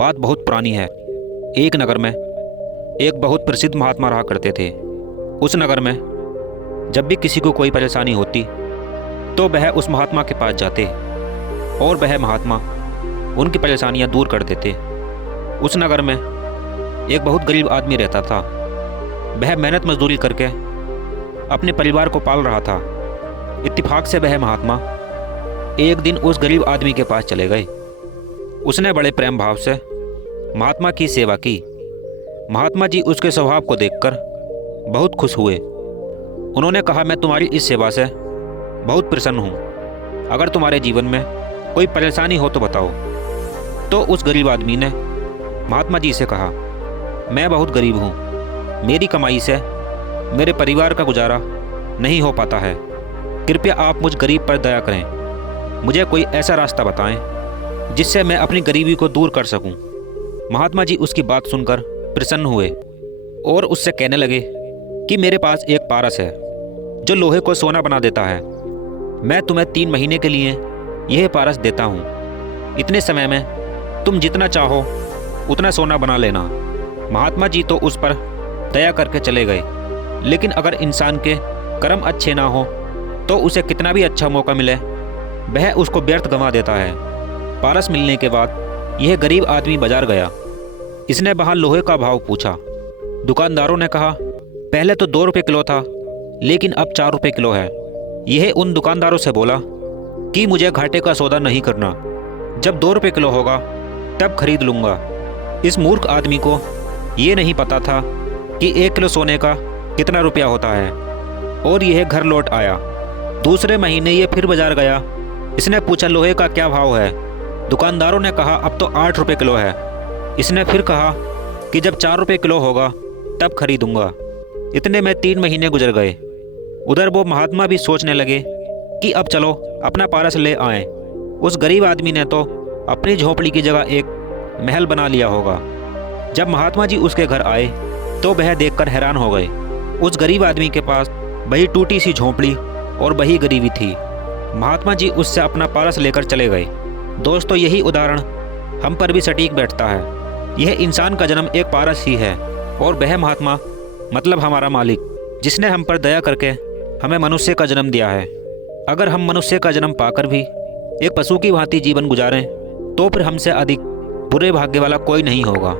बात बहुत पुरानी है। एक नगर में एक बहुत प्रसिद्ध महात्मा रहा करते थे। उस नगर में जब भी किसी को कोई परेशानी होती तो वह उस महात्मा के पास जाते और वह महात्मा उनकी परेशानियां दूर कर देते। उस नगर में एक बहुत गरीब आदमी रहता था। वह मेहनत मजदूरी करके अपने परिवार को पाल रहा था। इत्तेफाक से वह महात्मा एक दिन उस गरीब आदमी के पास चले गए। उसने बड़े प्रेम भाव से महात्मा की सेवा की। महात्मा जी उसके स्वभाव को देखकर बहुत खुश हुए। उन्होंने कहा, मैं तुम्हारी इस सेवा से बहुत प्रसन्न हूँ। अगर तुम्हारे जीवन में कोई परेशानी हो तो बताओ। तो उस गरीब आदमी ने महात्मा जी से कहा, मैं बहुत गरीब हूँ। मेरी कमाई से मेरे परिवार का गुजारा नहीं हो पाता है। कृपया आप मुझ गरीब पर दया करें। मुझे कोई ऐसा रास्ता बताएं जिससे मैं अपनी गरीबी को दूर कर सकूं। महात्मा जी उसकी बात सुनकर प्रसन्न हुए और उससे कहने लगे कि मेरे पास एक पारस है जो लोहे को सोना बना देता है। मैं तुम्हें 3 महीने के लिए यह पारस देता हूँ। इतने समय में तुम जितना चाहो उतना सोना बना लेना। महात्मा जी तो उस पर दया करके चले गए। लेकिन अगर इंसान के कर्म अच्छे ना हो तो उसे कितना भी अच्छा मौका मिले वह उसको व्यर्थ गंवा देता है। पारस मिलने के बाद यह गरीब आदमी बाजार गया। इसने वहाँ लोहे का भाव पूछा। दुकानदारों ने कहा, पहले तो 2 रुपये किलो था लेकिन अब 4 रुपये किलो है। यह उन दुकानदारों से बोला कि मुझे घाटे का सौदा नहीं करना। जब 2 रुपये किलो होगा तब खरीद लूँगा। इस मूर्ख आदमी को ये नहीं पता था कि 1 किलो सोने का कितना रुपया होता है और यह घर लौट आया। दूसरे महीने ये फिर बाजार गया। इसने पूछा, लोहे का क्या भाव है? दुकानदारों ने कहा, अब तो 8 रुपये किलो है। इसने फिर कहा कि जब 4 रुपये किलो होगा तब खरीदूंगा। इतने में 3 महीने गुजर गए। उधर वो महात्मा भी सोचने लगे कि अब चलो अपना पारस ले आएं। उस गरीब आदमी ने तो अपनी झोंपड़ी की जगह एक महल बना लिया होगा। जब महात्मा जी उसके घर आए तो वह देखकर हैरान हो गए। उस गरीब आदमी के पास वही टूटी सी झोंपड़ी और वही गरीबी थी। महात्मा जी उससे अपना पारस लेकर चले गए। दोस्तों, यही उदाहरण हम पर भी सटीक बैठता है। यह इंसान का जन्म एक पारस ही है और वह महात्मा मतलब हमारा मालिक, जिसने हम पर दया करके हमें मनुष्य का जन्म दिया है। अगर हम मनुष्य का जन्म पाकर भी एक पशु की भांति जीवन गुजारें तो फिर हमसे अधिक बुरे भाग्य वाला कोई नहीं होगा।